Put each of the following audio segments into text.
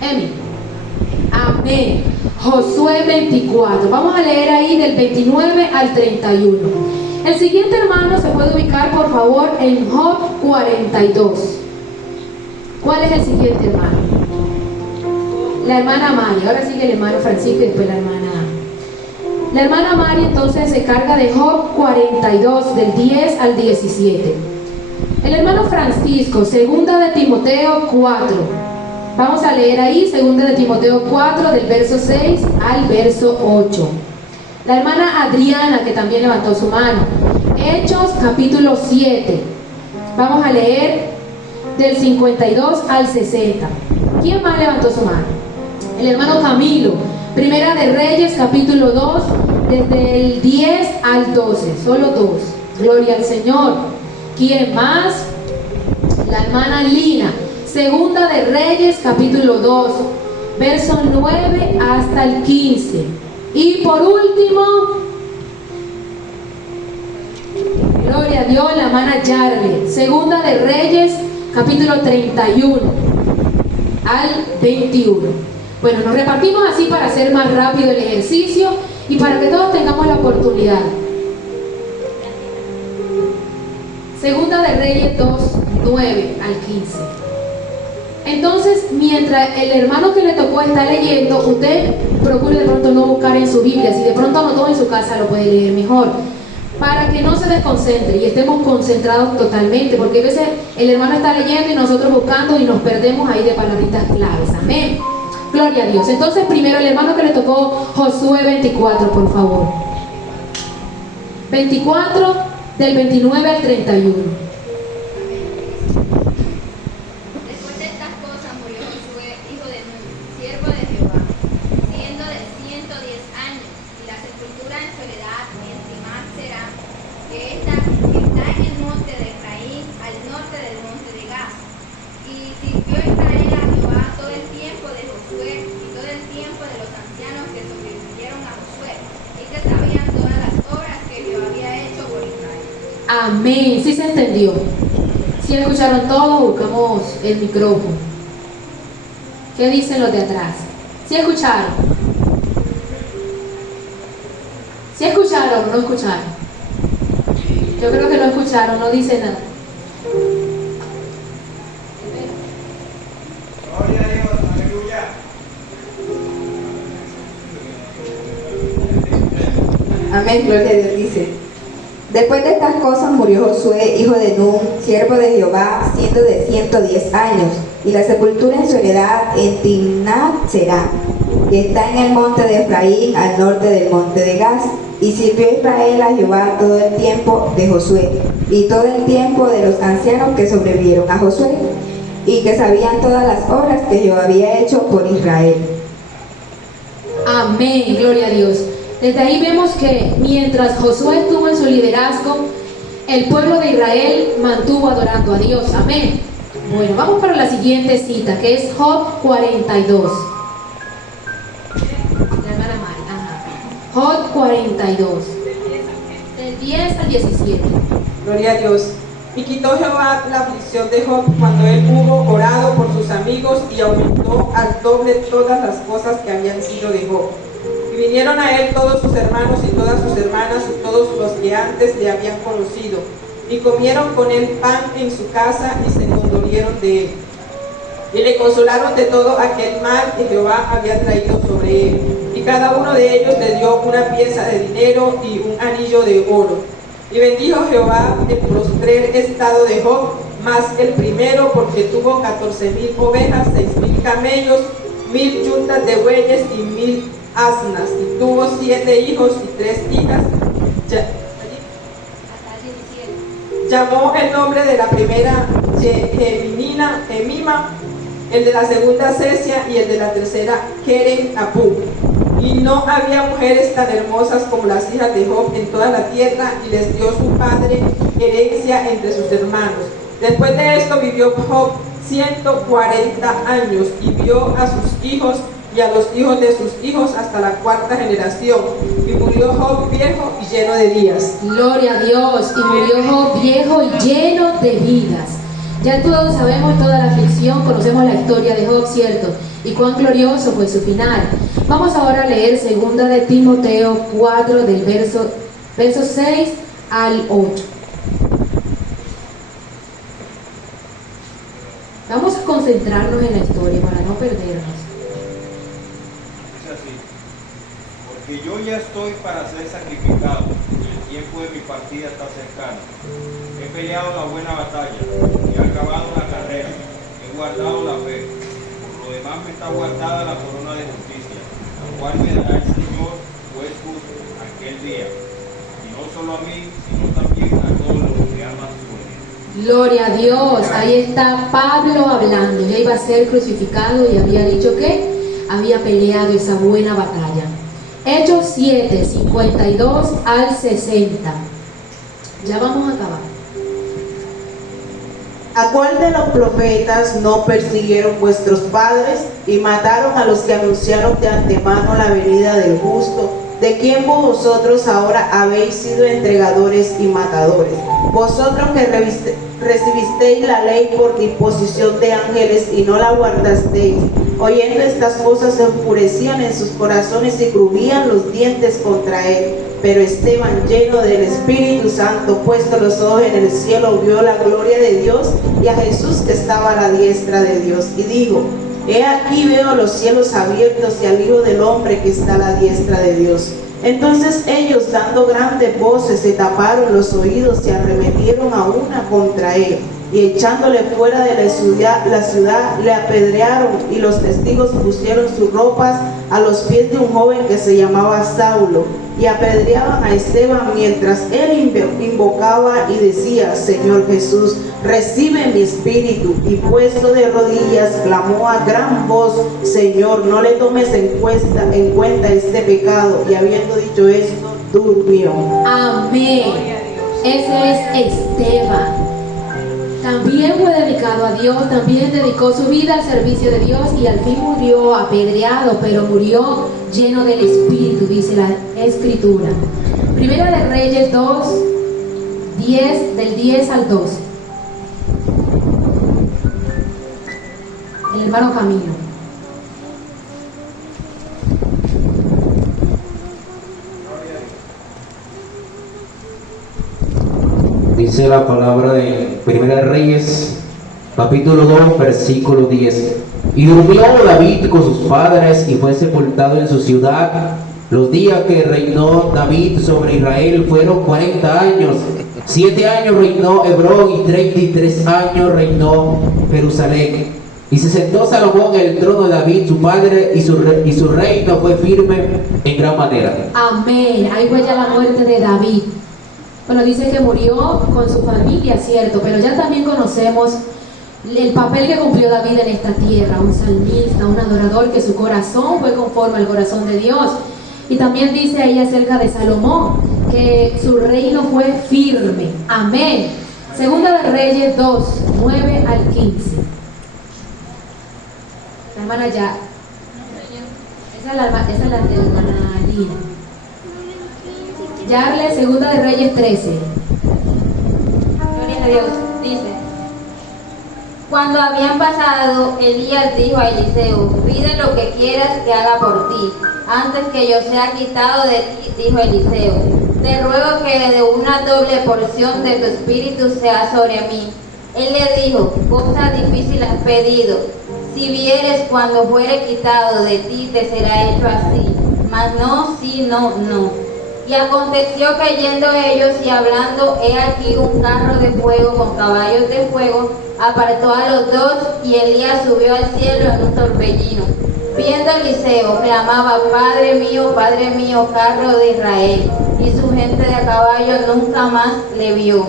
Emi. Amén. Josué 24. Vamos a leer ahí del 29 al 31. El siguiente hermano se puede ubicar, por favor, en Job 42. ¿Cuál es el siguiente hermano? La hermana Mari. Ahora sigue el hermano Francisco y después la hermana. La hermana Mari entonces se carga de Job 42, del 10 al 17. El hermano Francisco, segunda de Timoteo 4. Vamos a leer ahí, segunda de Timoteo 4, del verso 6 al verso 8. La hermana Adriana, que también levantó su mano. Hechos, capítulo 7. Vamos a leer del 52 al 60. ¿Quién más levantó su mano? El hermano Camilo. Primera de Reyes, capítulo 2, desde el 10 al 12. Solo 2. Gloria al Señor. ¿Quién más? La hermana Lina. Segunda de Reyes, capítulo 2, verso 9 hasta el 15. Y por último, gloria a Dios, la hermana Yarle. Segunda de Reyes, capítulo 31 al 21. Bueno, nos repartimos así para hacer más rápido el ejercicio y para que todos tengamos la oportunidad. Segunda de Reyes 2, 9 al 15. Entonces, mientras el hermano que le tocó está leyendo, usted procure de pronto no buscar en su Biblia. Si de pronto anotó en su casa, lo puede leer mejor, para que no se desconcentre y estemos concentrados totalmente, porque a veces el hermano está leyendo y nosotros buscando y nos perdemos ahí de palabritas claves. Amén. Gloria a Dios. Entonces, primero el hermano que le tocó Josué 24, por favor. 24, del 29 al 31. Amén. ¿Sí se entendió? ¿Sí escucharon todo? Buscamos el micrófono. ¿Qué dicen los de atrás? ¿Sí escucharon? ¿Sí escucharon o no escucharon? Yo creo que no escucharon, no dice nada. Gloria a Dios, aleluya. Amén, gloria a Dios, dice. Después de estas cosas murió Josué, hijo de Nun, siervo de Jehová, siendo de 110 años, y la sepultura en su heredad en Timnat-Será, que está en el monte de Efraín, al norte del monte de Gaz. Y sirvió Israel a Jehová todo el tiempo de Josué, y todo el tiempo de los ancianos que sobrevivieron a Josué, y que sabían todas las obras que Jehová había hecho por Israel. Amén, gloria a Dios. Desde ahí vemos que mientras Josué estuvo en su liderazgo, el pueblo de Israel mantuvo adorando a Dios. Amén. Bueno, vamos para la siguiente cita, que es Job 42. La hermana Mari. Ajá. Job 42. Del 10 al 17. Gloria a Dios. Y quitó Jehová la aflicción de Job cuando él hubo orado por sus amigos y aumentó al doble todas las cosas que habían sido de Job. Y vinieron a él todos sus hermanos y todas sus hermanas y todos los que antes le habían conocido, y comieron con él pan en su casa y se condolieron de él. Y le consolaron de todo aquel mal que Jehová había traído sobre él. Y cada uno de ellos le dio una pieza de dinero y un anillo de oro. Y bendijo Jehová el postrer estado de Job, más el primero, porque tuvo 14,000 ovejas, 6,000 camellos, 1,000 yuntas de bueyes y 1,000 asnas, y tuvo 7 hijos y 3 hijas. Llamó el nombre de la primera Jemima, el de la segunda Cesia y el de la tercera Keren Apú. Y no había mujeres tan hermosas como las hijas de Job en toda la tierra, y les dio su padre herencia entre sus hermanos. Después de esto vivió Job 140 años y vio a sus hijos y a los hijos de sus hijos hasta la 4ª generación. Y murió Job viejo y lleno de días. Gloria a Dios. Y murió Job viejo y lleno de vidas. Ya todos sabemos toda la aflicción, conocemos la historia de Job, ¿cierto? Y cuán glorioso fue su final. Vamos ahora a leer 2 de Timoteo 4 del verso 6 al 8. Vamos a concentrarnos en la historia para no perdernos. Dice así: porque yo ya estoy para ser sacrificado, y el tiempo de mi partida está cercano. He peleado la buena batalla, he acabado la carrera, he guardado la fe. Por lo demás me está guardada la corona de justicia, la cual me dará el Señor, juez justo, aquel día. Y no solo a mí, sino también a todos los que aman su venida. Gloria a Dios, ahí está Pablo hablando, ya iba a ser crucificado y había dicho que había peleado esa buena batalla. Hechos 7, 52 al 60. Ya vamos a acabar. ¿A cuál de los profetas no persiguieron vuestros padres y mataron a los que anunciaron de antemano la venida del justo, de quien vosotros ahora habéis sido entregadores y matadores? Vosotros que recibisteis la ley por disposición de ángeles y no la guardasteis, oyendo estas cosas se enfurecían en sus corazones y crujían los dientes contra él. Pero Esteban, lleno del Espíritu Santo, puesto los ojos en el cielo, vio la gloria de Dios y a Jesús que estaba a la diestra de Dios, y dijo: he aquí veo los cielos abiertos y al Hijo del Hombre que está a la diestra de Dios. Entonces ellos, dando grandes voces, se taparon los oídos y arremetieron a una contra él, y echándole fuera de la ciudad, le apedrearon, y los testigos pusieron sus ropas a los pies de un joven que se llamaba Saulo, y apedreaban a Esteban mientras él invocaba y decía: Señor Jesús, recibe mi espíritu. Y puesto de rodillas, clamó a gran voz: Señor, no le tomes en cuenta este pecado. Y habiendo dicho esto, durmió. Amén. Ese es Esteban. También fue dedicado a Dios, también dedicó su vida al servicio de Dios y al fin murió apedreado, pero murió lleno del Espíritu, dice la Escritura. Primera de Reyes 2, 10, del 10 al 12. El hermano Camilo. Dice la palabra de Primera de Reyes, capítulo 2, versículo 10. Y durmió David con sus padres y fue sepultado en su ciudad. Los días que reinó David sobre Israel fueron 40 años. 7 años reinó Hebrón y 33 años reinó Jerusalén. Y se sentó Salomón en el trono de David su padre, y su reino fue firme en gran manera. Amén. Ahí fue ya la muerte de David. Bueno, dice que murió con su familia, cierto, pero ya también conocemos el papel que cumplió David en esta tierra, un salmista, un adorador, que su corazón fue conforme al corazón de Dios. Y también dice ahí acerca de Salomón, que su reino fue firme. Amén. Segunda de Reyes 2, 9 al 15. La hermana ya. Esa es la hermana Lina. Yarle, Segunda de Reyes 13. Gloria a Dios. Dice: cuando habían pasado, Elías dijo a Eliseo: pide lo que quieras que haga por ti, antes que yo sea quitado de ti. Dijo Eliseo: te ruego que de una doble porción de tu espíritu sea sobre mí. Él le dijo: cosa difícil has pedido. Si vieres cuando fuere quitado de ti, te será hecho así. Mas no, sí, no, no. Y aconteció que yendo ellos y hablando, he aquí un carro de fuego con caballos de fuego apartó a los dos, y Elías subió al cielo en un torbellino. Viendo Eliseo, clamaba: Padre mío, carro de Israel. Y su gente de a caballo nunca más le vio.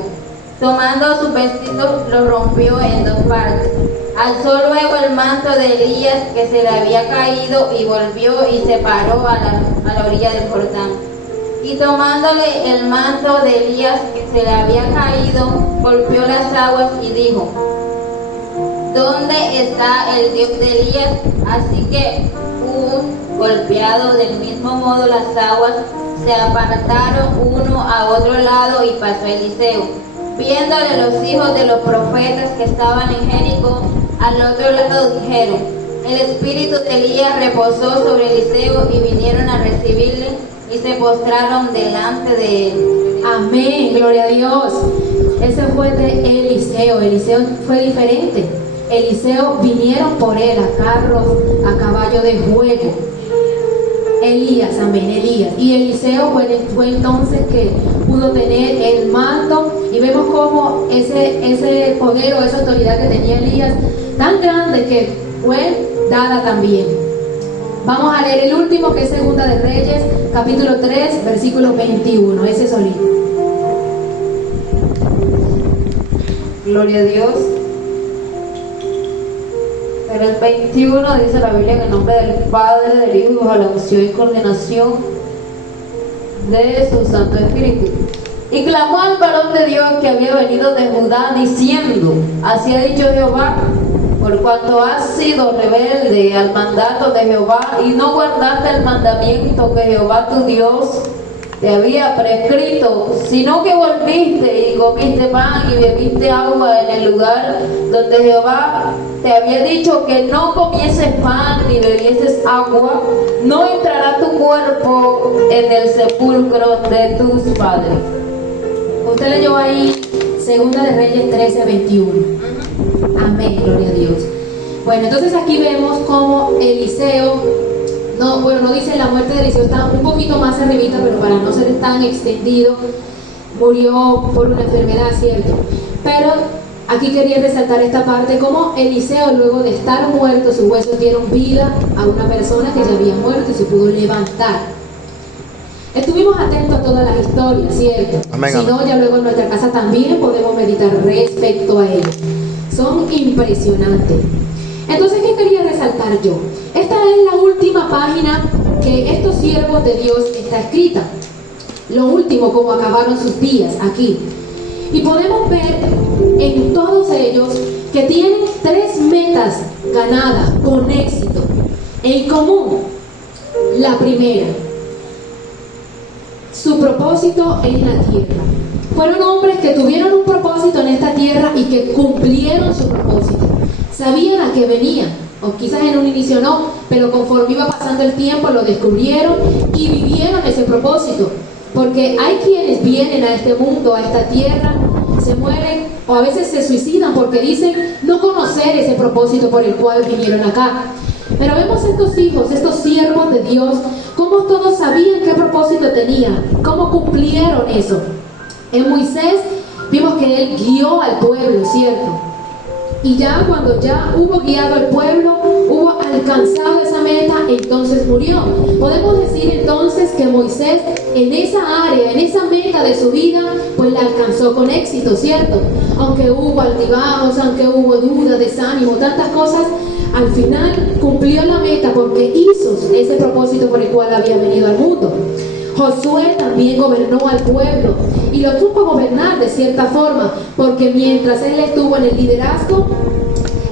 Tomando sus vestidos, los rompió en dos partes. Alzó luego el manto de Elías que se le había caído, y volvió y se paró a la orilla del Jordán. Y tomándole el manto de Elías que se le había caído, golpeó las aguas y dijo: ¿dónde está el Dios de Elías? Así que hubo golpeado del mismo modo las aguas, se apartaron uno a otro lado y pasó Eliseo. Viéndole los hijos de los profetas que estaban en Jericó, al otro lado dijeron: el espíritu de Elías reposó sobre Eliseo, y vinieron a recibirle y se postraron delante de él. Amén, gloria a Dios. Ese fue de Eliseo. Eliseo fue diferente. Eliseo vinieron por él a carros, a caballo de fuego. Elías, amén, Elías. Y Eliseo fue entonces que pudo tener el mando, y vemos como ese poder o esa autoridad que tenía Elías, tan grande que fue dada también. Vamos a leer el último, que es Segunda de Reyes, capítulo 3, versículo 21, ese solito. Gloria a Dios. Pero el 21 dice la Biblia: en el nombre del Padre, del Hijo y bajo la unción y coordinación de su Santo Espíritu. Y clamó al varón de Dios que había venido de Judá, diciendo: así ha dicho Jehová, por cuanto has sido rebelde al mandato de Jehová y no guardaste el mandamiento que Jehová tu Dios te había prescrito, sino que volviste y comiste pan y bebiste agua en el lugar donde Jehová te había dicho que no comieses pan ni bebieses agua, no entrará tu cuerpo en el sepulcro de tus padres. Usted leyó ahí Segunda de Reyes 13, 21. Amén, gloria a Dios. Bueno, entonces aquí vemos como Eliseo, no dice la muerte de Eliseo, está un poquito más arribita, pero para no ser tan extendido, murió por una enfermedad, ¿cierto? Pero aquí quería resaltar esta parte, como Eliseo, luego de estar muerto, sus huesos dieron vida a una persona que ya había muerto y se pudo levantar. Estuvimos atentos a todas las historias, ¿cierto? Amén, Si no, ya luego en nuestra casa también podemos meditar respecto a ello. Son impresionantes. Entonces, ¿qué quería resaltar yo? Esta es la última página que estos siervos de Dios está escrita. Lo último, como acabaron sus días aquí. Y podemos ver en todos ellos que tienen 3 metas ganadas con éxito en común. La primera, su propósito en la tierra. Fueron hombres que tuvieron un propósito en esta tierra y que cumplieron su propósito. Sabían a qué venían, o quizás en un inicio no, pero conforme iba pasando el tiempo lo descubrieron y vivieron ese propósito. Porque hay quienes vienen a este mundo, a esta tierra, se mueren o a veces se suicidan porque dicen no conocer ese propósito por el cual vinieron acá. Pero vemos estos hijos, estos siervos de Dios, cómo todos sabían qué propósito tenían, cómo cumplieron eso. En Moisés vimos que él guió al pueblo, ¿cierto? Y ya cuando ya hubo guiado al pueblo, hubo alcanzado esa meta, entonces murió. Podemos decir entonces que Moisés en esa área, en esa meta de su vida, pues la alcanzó con éxito, ¿cierto? Aunque hubo altibajos, aunque hubo duda, desánimo, tantas cosas, al final cumplió la meta porque hizo ese propósito por el cual había venido al mundo. Josué también gobernó al pueblo y lo supo gobernar de cierta forma, porque mientras él estuvo en el liderazgo,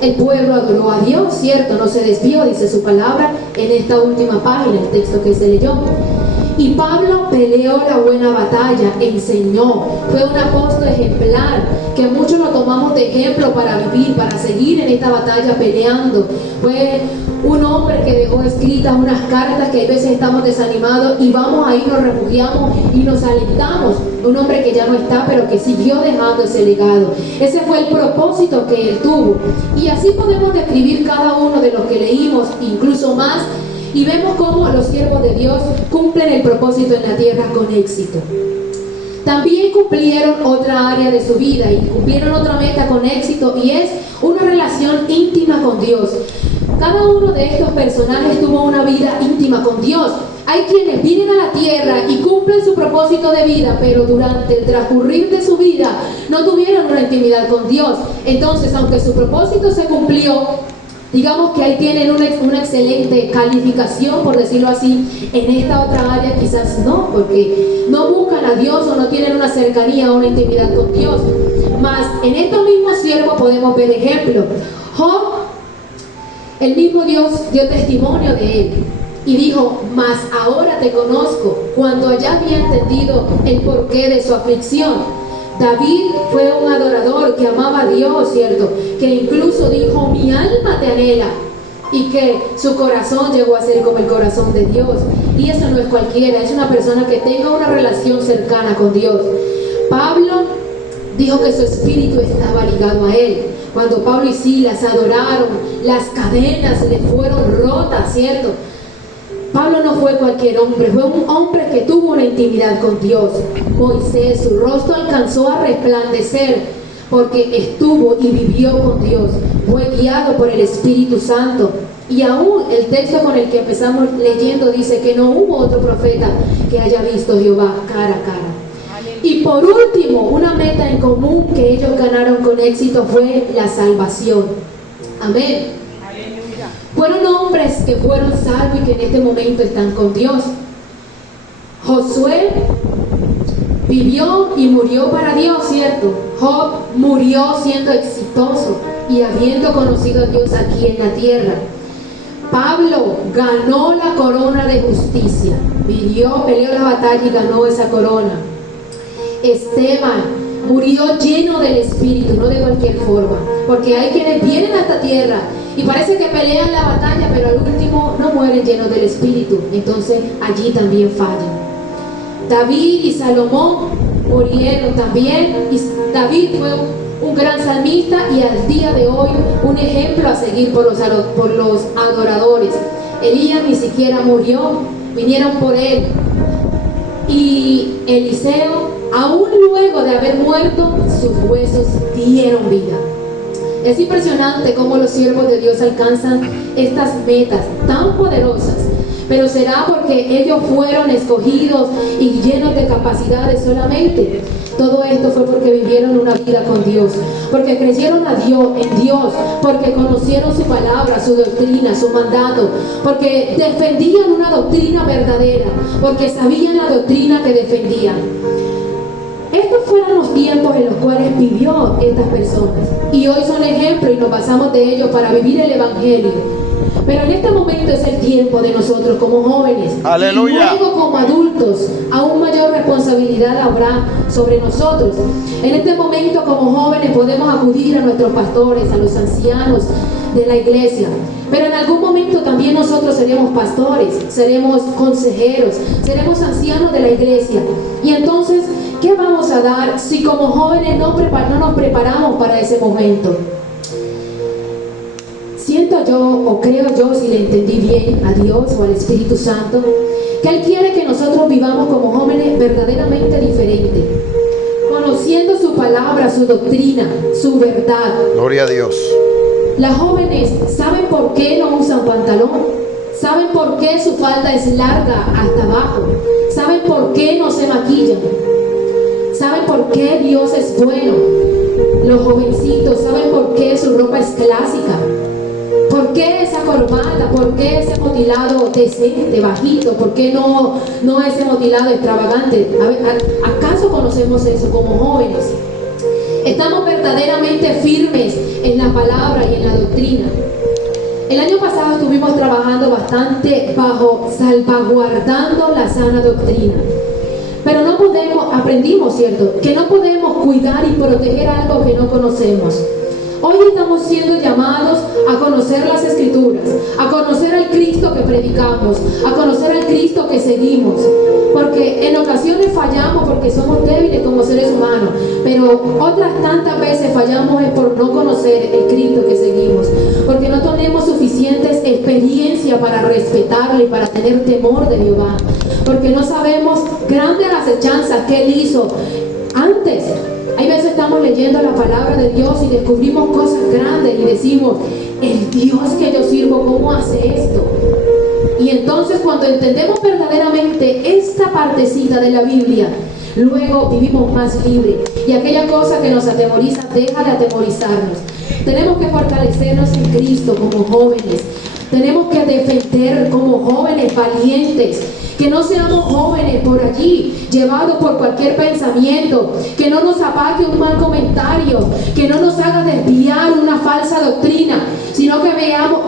el pueblo adoró a Dios, ¿cierto? No se desvió, dice su palabra en esta última página, el texto que se leyó. Y Pablo peleó la buena batalla, enseñó, fue un apóstol ejemplar, que muchos lo tomamos de ejemplo para vivir, para seguir en esta batalla peleando. Fue un hombre que dejó escritas unas cartas que a veces estamos desanimados y vamos ahí, nos refugiamos y nos alentamos. Un hombre que ya no está, pero que siguió dejando ese legado. Ese fue el propósito que él tuvo. Y así podemos describir cada uno de los que leímos, incluso más, y vemos cómo los siervos de Dios cumplen el propósito en la tierra con éxito. También cumplieron otra área de su vida y cumplieron otra meta con éxito, y es una relación íntima con Dios. Cada uno de estos personajes tuvo una vida íntima con Dios. Hay quienes vienen a la tierra y cumplen su propósito de vida, pero durante el transcurrir de su vida no tuvieron una intimidad con Dios. Entonces, aunque su propósito se cumplió, digamos que ahí tienen una excelente calificación, por decirlo así. En esta otra área quizás no, porque no buscan a Dios o no tienen una cercanía o una intimidad con Dios. Mas en estos mismos siervos podemos ver ejemplos. Job, el mismo Dios dio testimonio de él y dijo: mas ahora te conozco, cuando ya había entendido el porqué de su aflicción. David fue un adorador que amaba a Dios, ¿cierto? Que incluso dijo, mi alma te anhela. Y que su corazón llegó a ser como el corazón de Dios. Y eso no es cualquiera, es una persona que tenga una relación cercana con Dios. Pablo dijo que su espíritu estaba ligado a él. Cuando Pablo y Silas adoraron, las cadenas le fueron rotas, ¿cierto? Pablo no fue cualquier hombre, fue un hombre que tuvo una intimidad con Dios. Moisés, su rostro alcanzó a resplandecer porque estuvo y vivió con Dios, fue guiado por el Espíritu Santo. Y aún el texto con el que empezamos leyendo dice que no hubo otro profeta que haya visto Jehová cara a cara. Y por último, una meta en común que ellos ganaron con éxito fue la salvación. Amén. Fueron hombres que fueron salvos y que en este momento están con Dios. Josué vivió y murió para Dios, ¿cierto? Job murió siendo exitoso y habiendo conocido a Dios aquí en la tierra. Pablo ganó la corona de justicia, peleó la batalla y ganó esa corona. Esteban murió lleno del Espíritu, no de cualquier forma, porque hay quienes vienen a esta tierra y parece que pelean la batalla, pero al último no mueren llenos del Espíritu, entonces allí también fallan. David y Salomón murieron también, y David fue un gran salmista y al día de hoy un ejemplo a seguir por los adoradores. Elías ni siquiera murió, vinieron por él. Y Eliseo, aún luego de haber muerto, sus huesos dieron vida. Es impresionante cómo los siervos de Dios alcanzan estas metas tan poderosas, pero será porque ellos fueron escogidos y llenos de capacidades solamente. Todo esto fue porque vivieron una vida con Dios, porque creyeron en Dios, porque conocieron su palabra, su doctrina, su mandato, porque defendían una doctrina verdadera, porque sabían la doctrina que defendían. Estos fueron los tiempos en los cuales vivió estas personas y hoy son ejemplos y nos basamos de ellos para vivir el Evangelio. Pero en este momento es el tiempo de nosotros como jóvenes. ¡Aleluya! Y luego como adultos, aún mayor responsabilidad habrá sobre nosotros. En este momento como jóvenes podemos acudir a nuestros pastores, a los ancianos de la iglesia. Pero en algún momento también nosotros seremos pastores, seremos consejeros, seremos ancianos de la iglesia. Y entonces, ¿qué vamos a dar si como jóvenes no nos preparamos para ese momento? Siento yo, o creo yo, si le entendí bien a Dios o al Espíritu Santo, que Él quiere que nosotros vivamos como jóvenes verdaderamente diferentes, conociendo su palabra, su doctrina, su verdad. Gloria a Dios. Las jóvenes saben por qué no usan pantalón, saben por qué su falda es larga hasta abajo, saben por qué no se maquillan, saben por qué Dios es bueno. Los jovencitos saben por qué su ropa es clásica. ¿Por qué esa corbata? ¿Por qué ese motilado decente, bajito? ¿Por qué no ese motilado extravagante? ¿Acaso conocemos eso como jóvenes? Estamos verdaderamente firmes en la palabra y en la doctrina. El año pasado estuvimos trabajando bastante bajo salvaguardando la sana doctrina. Pero aprendimos, ¿cierto? Que no podemos cuidar y proteger algo que no conocemos. Hoy estamos siendo llamados a conocer las Escrituras, a conocer al Cristo que predicamos, a conocer al Cristo que seguimos. Porque en ocasiones fallamos porque somos débiles como seres humanos, pero otras tantas veces fallamos es por no conocer el Cristo que seguimos, porque no tenemos suficientes experiencia para respetarle y para tener temor de Jehová, porque no sabemos grandes las hechanzas que Él hizo antes. Hay veces estamos leyendo la palabra de Dios y descubrimos cosas grandes y decimos, el Dios que yo sirvo, ¿cómo hace esto? Y entonces cuando entendemos verdaderamente esta partecita de la Biblia, luego vivimos más libres y aquella cosa que nos atemoriza deja de atemorizarnos. Tenemos que fortalecernos en Cristo como jóvenes. Tenemos que defender como jóvenes valientes. Que no seamos jóvenes por allí, llevados por cualquier pensamiento, que no nos apague un mal comentario, que no nos haga desviar una falsa doctrina, sino que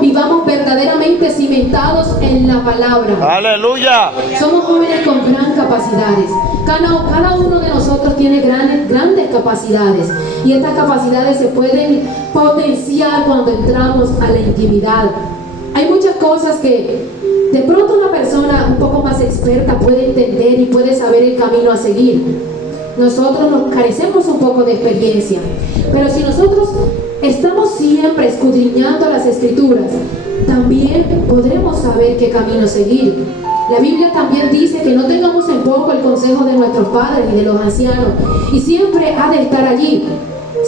vivamos verdaderamente cimentados en la palabra. ¡Aleluya! Somos jóvenes con gran capacidades Cada uno de nosotros tiene grandes capacidades y estas capacidades se pueden potenciar cuando entramos a la intimidad. Hay muchas cosas que de pronto una persona un poco más experta puede entender y puede saber el camino a seguir. Nosotros nos carecemos un poco de experiencia, pero si nosotros estamos siempre escudriñando las Escrituras, también podremos saber qué camino seguir. La Biblia también dice que no tengamos en poco el consejo de nuestros padres y de los ancianos, y siempre ha de estar allí.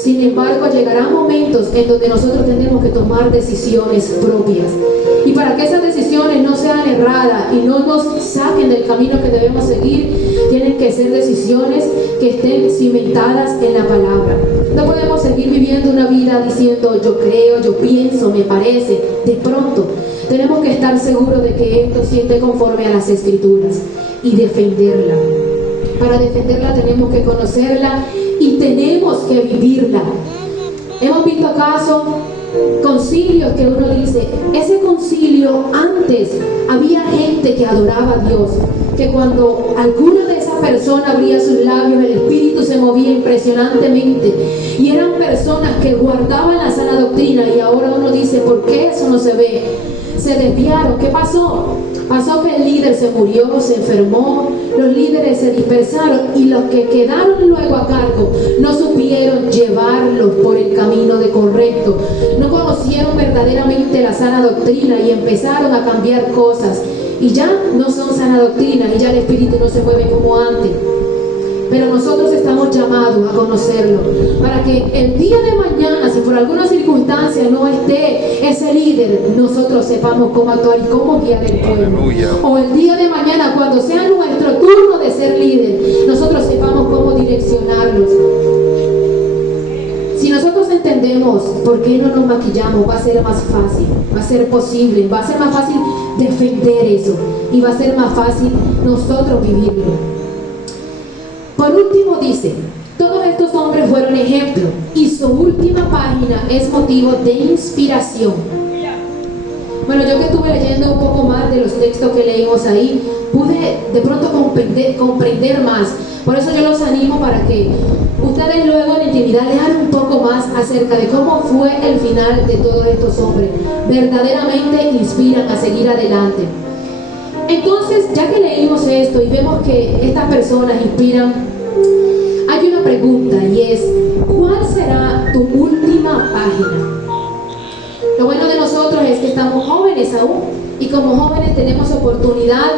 Sin embargo, llegarán momentos en donde nosotros tendremos que tomar decisiones propias. Y para que esas decisiones no sean erradas y no nos saquen del camino que debemos seguir, tienen que ser decisiones que estén cimentadas en la palabra. No podemos seguir viviendo una vida diciendo yo creo, yo pienso, me parece. De pronto, tenemos que estar seguros de que esto sí esté conforme a las Escrituras y defenderla. Para defenderla tenemos que conocerla y tenemos que vivirla. Hemos visto acaso concilios que uno dice, ese concilio antes había gente que adoraba a Dios, que cuando alguna de esas personas abría sus labios, el espíritu se movía impresionantemente y eran personas que guardaban la sana doctrina, y ahora uno dice, ¿por qué eso no se ve? Se desviaron. ¿Qué pasó? Pasó que el líder se murió, se enfermó, los líderes se dispersaron y los que quedaron luego a cargo no supieron llevarlos por el camino de correcto, no conocieron verdaderamente la sana doctrina y empezaron a cambiar cosas y ya no son sana doctrina y ya el espíritu no se mueve como antes. Pero nosotros estamos llamados a conocerlo para que el día de mañana, si por alguna circunstancia no esté ese líder, nosotros sepamos cómo actuar y cómo guiar el pueblo. O el día de mañana, cuando sea nuestro turno de ser líder, nosotros sepamos cómo direccionarlos. Si nosotros entendemos por qué no nos maquillamos, va a ser más fácil, va a ser posible, va a ser más fácil defender eso y va a ser más fácil nosotros vivirlo. Por último dice, todos estos hombres fueron ejemplo y su última página es motivo de inspiración. Bueno, yo que estuve leyendo un poco más de los textos que leímos ahí, pude de pronto comprender más. Por eso yo los animo para que ustedes luego en intimidad lean un poco más acerca de cómo fue el final de todos estos hombres. Verdaderamente inspiran a seguir adelante. Entonces, ya que leímos esto y vemos que estas personas inspiran, hay una pregunta y es, ¿cuál será tu última página? Lo bueno de nosotros es que estamos jóvenes aún y como jóvenes tenemos oportunidad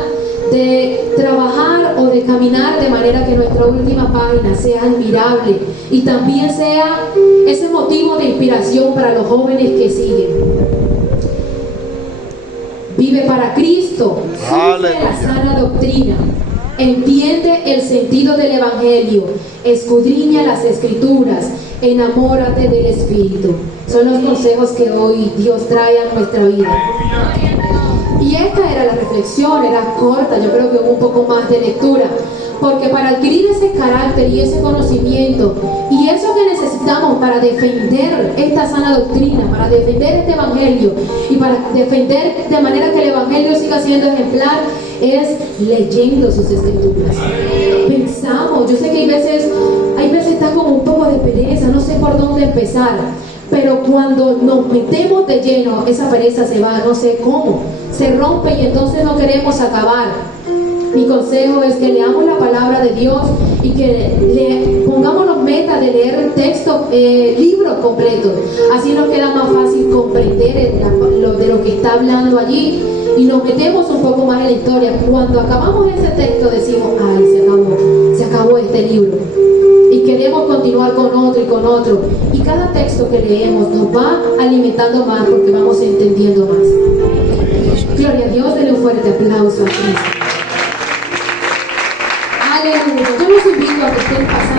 de trabajar o de caminar de manera que nuestra última página sea admirable y también sea ese motivo de inspiración para los jóvenes que siguen. Vive para Cristo, sufre la sana doctrina, entiende el sentido del Evangelio, escudriña las Escrituras, enamórate del Espíritu. Son los consejos que hoy Dios trae a nuestra vida. Y esta era la reflexión, era corta, yo creo que hubo un poco más de lectura, porque para adquirir ese carácter y ese conocimiento y eso que necesitamos para defender esta sana doctrina, para defender este Evangelio y para defender de manera que el Evangelio siga siendo ejemplar, es leyendo sus Escrituras. Pensamos, yo sé que hay veces está como un poco de pereza, no sé por dónde empezar, pero cuando nos metemos de lleno, esa pereza se va, no sé cómo, se rompe y entonces no queremos acabar. Mi consejo es que leamos la palabra de Dios y que pongámonos meta de leer el texto, libro completo. Así nos queda más fácil comprender de lo que está hablando allí y nos metemos un poco más en la historia. Cuando acabamos ese texto decimos, ay, se acabó este libro. Y queremos continuar con otro y con otro. Y cada texto que leemos nos va alimentando más porque vamos entendiendo más. Gloria a Dios, denle un fuerte aplauso a Cristo. Aleluya. Yo los invito a que estén pasando